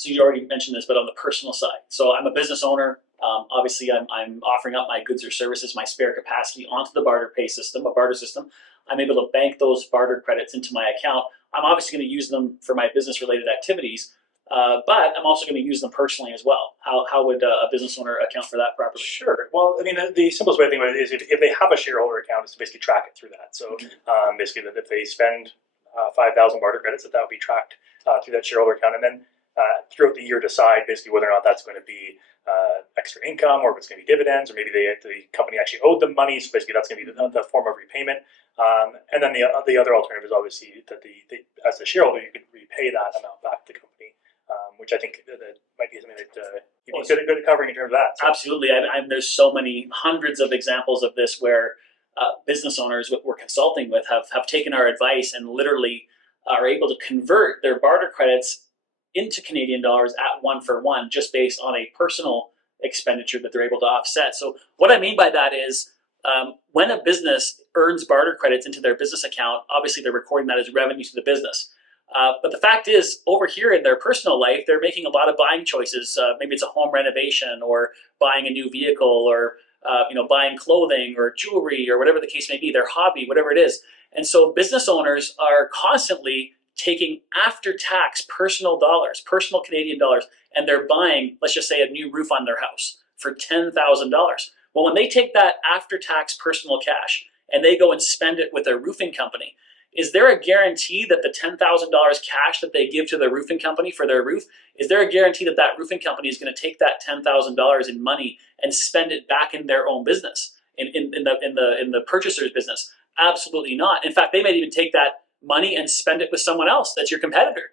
So you already mentioned this, but on the personal side. So I'm a business owner. Obviously, I'm offering up my goods or services, my spare capacity onto the BarterPay system, a barter system. I'm able to bank those barter credits into my account. I'm obviously going to use them for my business-related activities, but I'm also going to use them personally as well. How would a business owner account for that properly? Sure. Well, I mean, the simplest way to think about it is if they have a shareholder account, is to basically track it through that. So basically, that if they spend 5,000 barter credits, that would be tracked through that shareholder account, and then throughout the year decide basically whether or not that's going to be extra income, or if it's going to be dividends, or maybe the company actually owed them money, so basically that's going to be the form of repayment. And then the other alternative is obviously that as the shareholder, you could repay that amount back to the company, which I think that might be something that you'd be good at covering in terms of that. So. Absolutely. There's so many hundreds of examples of this where business owners that we're consulting with have taken our advice and literally are able to convert their barter credits into Canadian dollars at 1-for-1 just based on a personal expenditure that they're able to offset. So what I mean by that is when a business earns barter credits into their business account, obviously they're recording that as revenue to the business. But the fact is, over here in their personal life, they're making a lot of buying choices. Maybe it's a home renovation, or buying a new vehicle, or buying clothing or jewelry, or whatever the case may be, their hobby, whatever it is. And so business owners are constantly taking after-tax personal dollars, personal Canadian dollars, and they're buying, let's just say, a new roof on their house for $10,000. Well, when they take that after-tax personal cash and they go and spend it with their roofing company, is there a guarantee that the $10,000 cash that they give to the roofing company for their roof, is there a guarantee that that roofing company is going to take that $10,000 in money and spend it back in their own business, in the purchaser's business? Absolutely not. In fact, they might even take that money and spend it with someone else that's your competitor,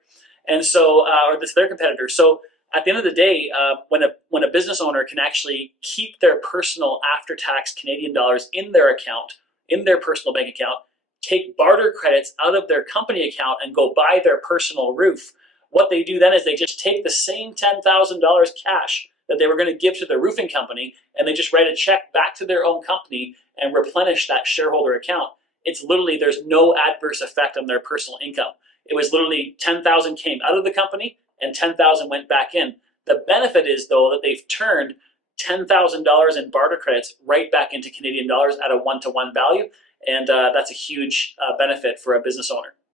and so or that's their competitor. So at the end of the day, when a business owner can actually keep their personal after-tax Canadian dollars in their account, in their personal bank account, take barter credits out of their company account and go buy their personal roof, what they do then is they just take the same $10,000 cash that they were going to give to the roofing company, and they just write a check back to their own company and replenish that shareholder account. It's literally, there's no adverse effect on their personal income. It was literally 10,000 came out of the company and 10,000 went back in. The benefit is, though, that they've turned $10,000 in barter credits right back into Canadian dollars at a 1-to-1 value. And that's a huge benefit for a business owner.